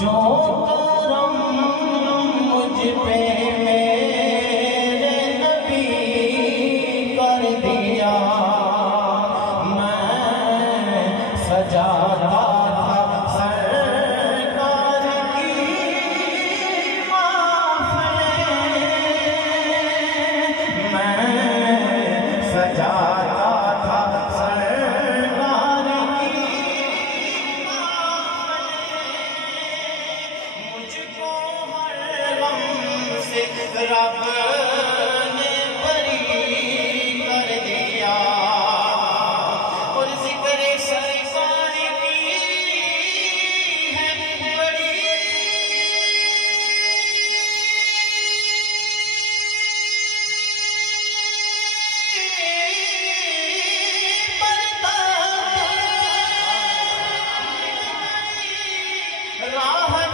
जो करम मुझ पे मेरे नबी कर दिया, मैं सजाता था सरकार की महफिल, मैं सजाता था सरकार की मुझको हर गम से रब ने बरी कर दिया और जिक्र सरकार की है बड़ी राहते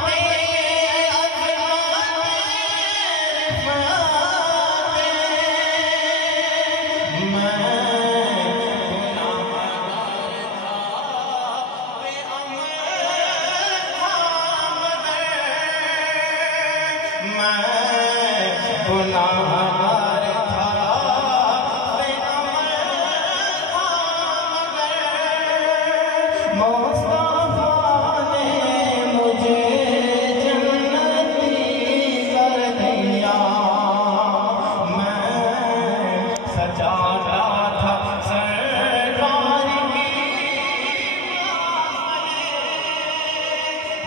गुनाहगार था, बेअमल था, मगर मुस्तफा ने मुझे जन्नती कर दिया, मैं सजाता था सरकार की महफिल,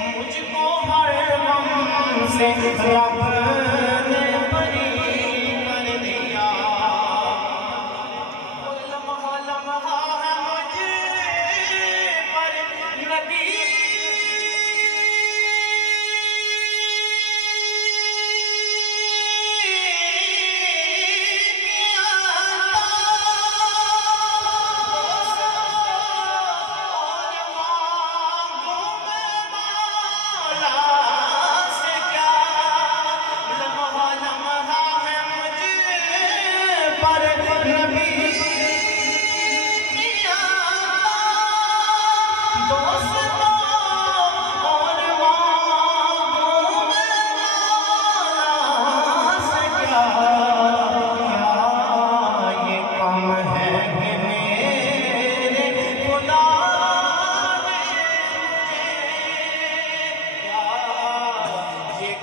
मुझको हर गम से रब ने बरी कर दिया। लम्हा लम्हा है मुझ पर नबी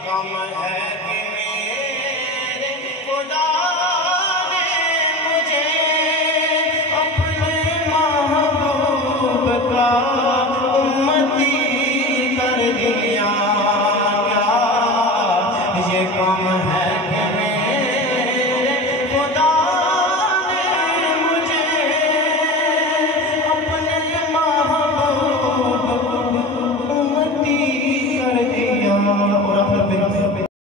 कम है कि मेरे खुदा ने मुझे अपने महबूब का